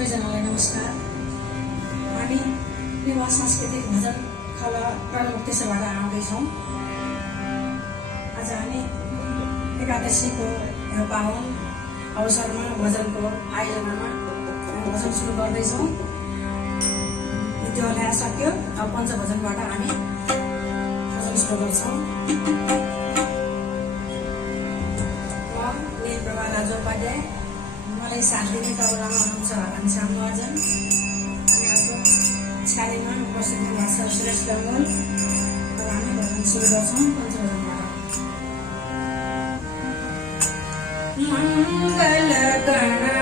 सबैजनालाई नमस्कार। हामी नेवार सांस्कृतिक भजन खला प्रणमुक्ति सभाबाट आउँदैछौँ। आज हामी एकादशीको पावन अवसरमा भजनको आयोजनामा भजन सुरु गर्दैछौँ। विद्यालय सक्यो, अब पञ्चभजनबाट हामी भजन सुरु गर्छौँ। म नीलप्रभा राज उपाध्याय, मलाई साथ दिने तबलामा हुनुहुन्छ घनश्याम महर्जन अनि अर्को छ्यालीमा उपस्थित हुनुहुन्छ सुरेश गङ्गोल। अब हामी भजन सुरु गर्छौँ पञ्चभजनबाट। मङ्गल गण